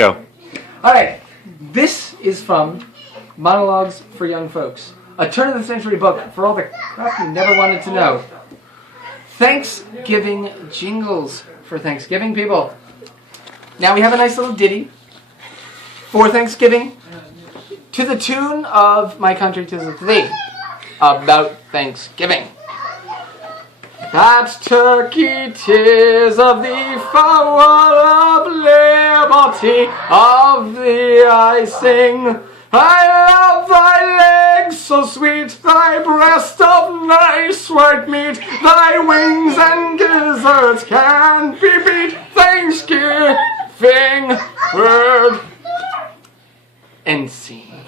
Go. Alright, this is from Monologues for Young Folks, a turn-of-the-century book for all the crap you never wanted to know. Thanksgiving jingles for Thanksgiving, people. Now we have a nice little ditty for Thanksgiving to the tune of My Country 'Tis of Thee about Thanksgiving. That turkey 'tis of thee, flower of liberty, of thee I sing. I love thy legs so sweet, thy breast of nice white meat, thy wings and gizzards can't be beat. Thanksgiving, bird and scene.